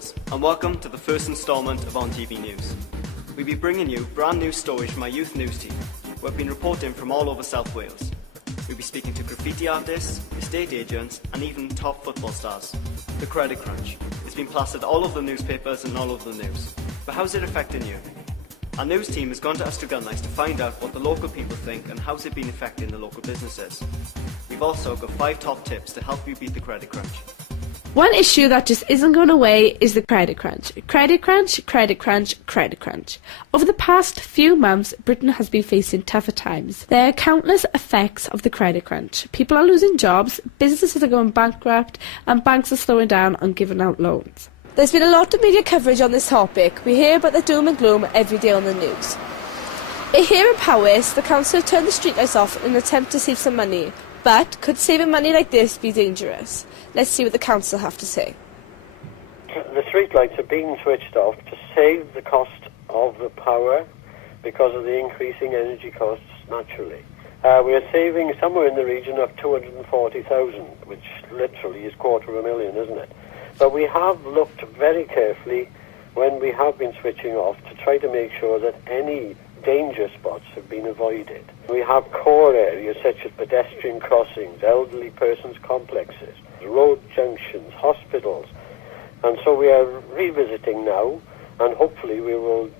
viewers, and welcome to the first instalment of ONtv News. We'll be bringing you brand new stories from our youth news team, who have been reporting from all over South Wales. We'll be speaking to graffiti artists, estate agents, and even top football stars. The credit crunch. It's been plastered all over the newspapers and all over the news. But how's it affecting you? Our news team has gone to Ystradgynlais to find out what the local people think and how's it been affecting the local businesses. We've also got 5 top tips to help you beat the credit crunch. One issue that just isn't going away is the credit crunch. Credit crunch, credit crunch, credit crunch. Over the past few months, Britain has been facing tougher times. There are countless effects of the credit crunch. People are losing jobs, businesses are going bankrupt, and banks are slowing down on giving out loans. There's been a lot of media coverage on this topic. We hear about the doom and gloom every day on the news. Here in Powys, the council turned the streetlights off in an attempt to save some money. But could saving money like this be dangerous? Let's see what the council have to say. The streetlights are being switched off to save the cost of the power because of the increasing energy costs naturally. We are saving somewhere in the region of 240,000, which literally is £250,000, isn't it? But we have looked very carefully when we have been switching off to try to make sure that any danger spots have been avoided. We have core areas such as pedestrian crossings, elderly persons complexes, road junctions, hospitals, and so we are revisiting now, and hopefully we will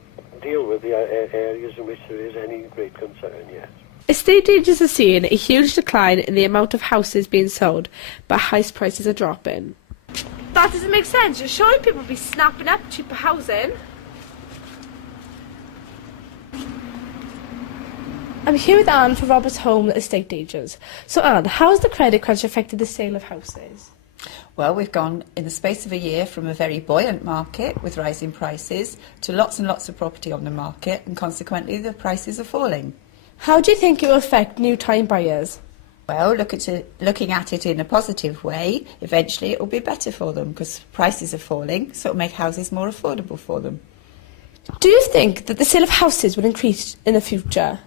deal with the areas in which there is any great concern, yes. Estate agents are seeing a huge decline in the amount of houses being sold, but house prices are dropping. That doesn't make sense. You're showing people be snapping up cheaper housing. I'm here with Anne for Roberts Home Estate Agents. So Anne, how has the credit crunch affected the sale of houses? Well, we've gone in the space of a year from a very buoyant market with rising prices to lots and lots of property on the market, and consequently the prices are falling. How do you think it will affect new time buyers? Well, looking at it in a positive way, eventually it will be better for them because prices are falling, so it will make houses more affordable for them. Do you think that the sale of houses will increase in the future?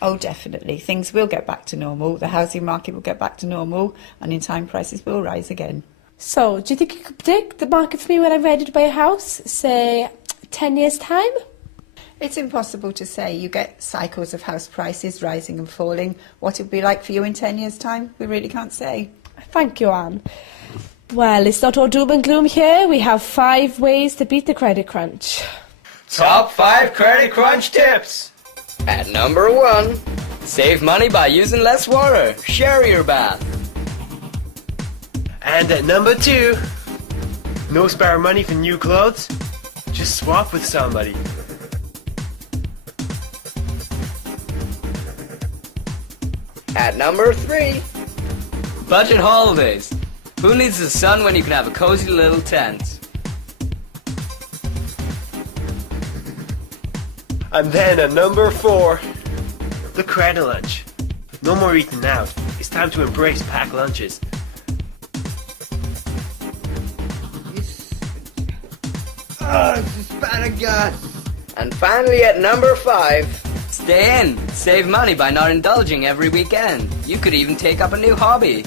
Oh, definitely. Things will get back to normal. The housing market will get back to normal, and in time prices will rise again. So, do you think you could predict the market for me when I'm ready to buy a house, say 10 years' time? It's impossible to say. You get cycles of house prices rising and falling. What it'll be like for you in 10 years' time, we really can't say. Thank you, Anne. Well, it's not all doom and gloom here. We have 5 ways to beat the credit crunch. Top 5 credit crunch tips. At number 1, save money by using less water. Share your bath. And at number 2, no spare money for new clothes? Just swap with somebody. At number 3, budget holidays. Who needs the sun when you can have a cozy little tent? And then at number 4, the credit lunch. No more eating out. It's time to embrace packed lunches. And finally at number 5, stay in. Save money by not indulging every weekend. You could even take up a new hobby.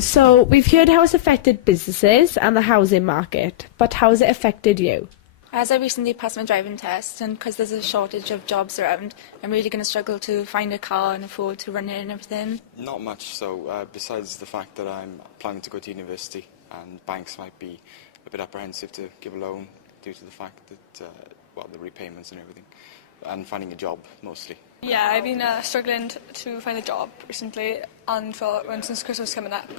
So, we've heard how it's affected businesses and the housing market, but how has it affected you? As I recently passed my driving test, and because there's a shortage of jobs around, I'm really going to struggle to find a car and afford to run it and everything. Not much so, besides the fact that I'm planning to go to university and banks might be a bit apprehensive to give a loan due to the fact that, the repayments and everything, and finding a job mostly. Yeah, I've been struggling to find a job recently, and since Christmas coming up,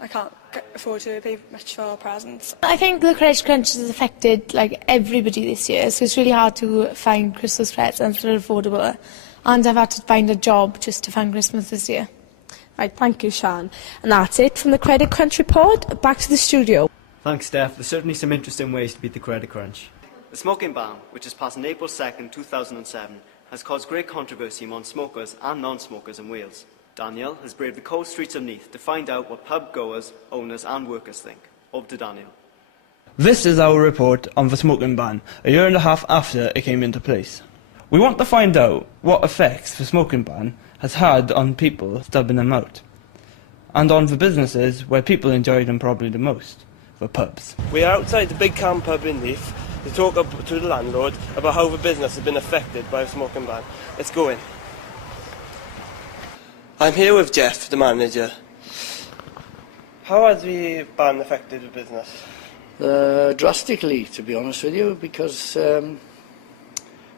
I can't afford to pay much for presents. I think the credit crunch has affected everybody this year, so it's really hard to find Christmas presents that are affordable. And I've had to find a job just to find Christmas this year. Right, thank you, Sian. And that's it from the Credit Crunch Report. Back to the studio. Thanks, Steph. There's certainly some interesting ways to beat the credit crunch. The smoking ban, which was passed on April 2nd, 2007, has caused great controversy among smokers and non-smokers in Wales. Daniel has braved the cold streets of Neath to find out what pub goers, owners and workers think. Over to Daniel. This is our report on the smoking ban, a year and a half after it came into place. We want to find out what effects the smoking ban has had on people stubbing them out, and on the businesses where people enjoy them probably the most. the pubs. We are outside the Big Cam pub in Neath to talk to the landlord about how the business has been affected by the smoking ban. Let's go in. I'm here with Jeff, the manager. How has the ban affected the business? Drastically, to be honest with you, because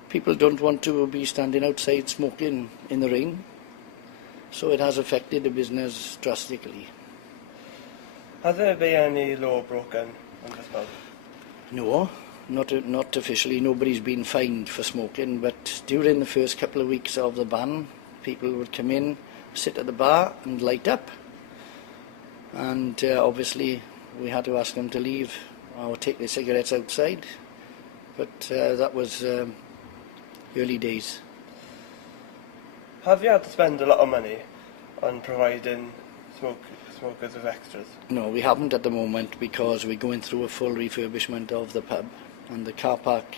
people don't want to be standing outside smoking in the rain. So it has affected the business drastically. Has there been any law broken on this pub? No, not officially. Nobody's been fined for smoking, but during the first couple of weeks of the ban, people would come in, sit at the bar and light up. And obviously we had to ask them to leave or take their cigarettes outside. But that was early days. Have you had to spend a lot of money on providing smokers with extras? No, we haven't at the moment, because we're going through a full refurbishment of the pub, and the car park,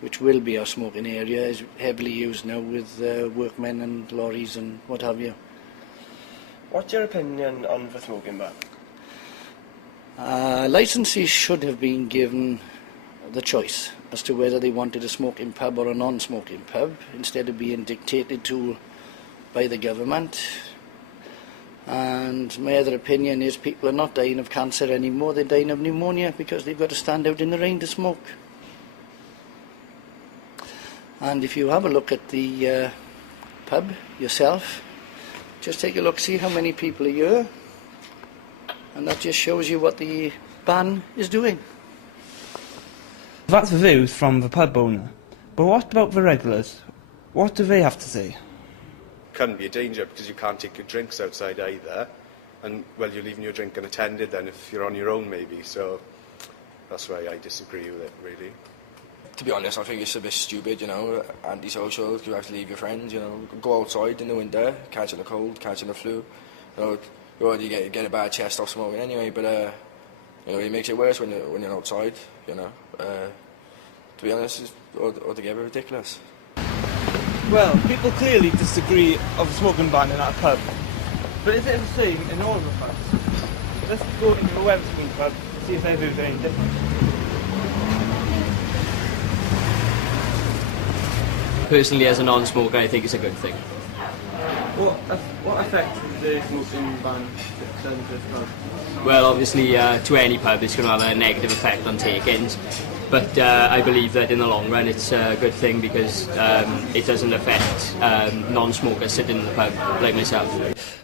which will be our smoking area, is heavily used now with workmen and lorries and what have you. What's your opinion on the smoking ban? Licences should have been given the choice as to whether they wanted a smoking pub or a non-smoking pub, instead of being dictated to by the government. And my other opinion is people are not dying of cancer anymore, they're dying of pneumonia because they've got to stand out in the rain to smoke. And if you have a look at the pub yourself, just take a look, see how many people are here, and that just shows you what the ban is doing. That's the views from the pub owner. But what about the regulars? What do they have to say? Can be a danger because you can't take your drinks outside either, and well, you're leaving your drink unattended then if you're on your own maybe, so that's why I disagree with it really. To be honest, I think it's a bit stupid, you know, antisocial. You have to leave your friends, you know, go outside in the winter, catching a cold, catching a flu. You know, you already get a bad chest off smoking anyway, but you know, it makes it worse when you're outside, you know. To be honest, it's altogether ridiculous. Well, people clearly disagree of the smoking ban in that pub. But is it the same in all the pubs? Let's go into the Wetherspoon pub and see if they do anything different. Personally, as a non-smoker, I think it's a good thing. What effect is the smoking ban to this pub? Well, obviously, to any pub, it's going to have a negative effect on take-ins. But I believe that in the long run it's a good thing because it doesn't affect non-smokers sitting in the pub like myself.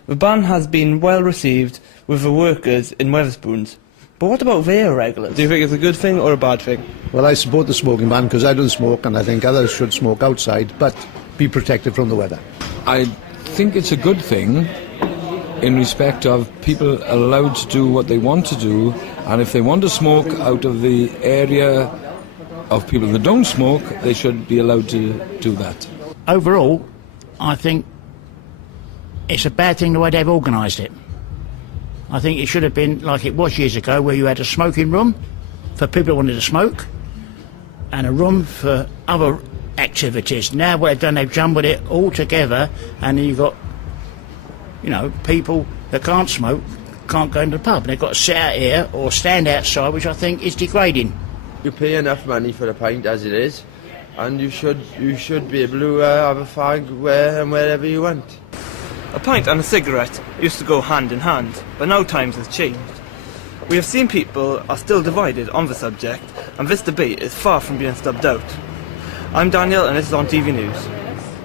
The ban has been well received with the workers in Wetherspoons. But what about their regulars? Do you think it's a good thing or a bad thing? Well, I support the smoking ban because I don't smoke, and I think others should smoke outside, but be protected from the weather. I think it's a good thing in respect of people allowed to do what they want to do, and if they want to smoke out of the area of people that don't smoke, they should be allowed to do that. Overall, I think it's a bad thing the way they've organised it. I think it should have been like it was years ago, where you had a smoking room for people who wanted to smoke and a room for other activities. Now what they've done, they've jumbled it all together, and then you've got, you know, people that can't smoke can't go into the pub. They've got to sit out here or stand outside, which I think is degrading. You pay enough money for a pint as it is, and you should be able to have a fag wherever you want. A pint and a cigarette used to go hand in hand, but now times has changed. We have seen people are still divided on the subject, and this debate is far from being stubbed out. I'm Daniel, and this is ONtv News.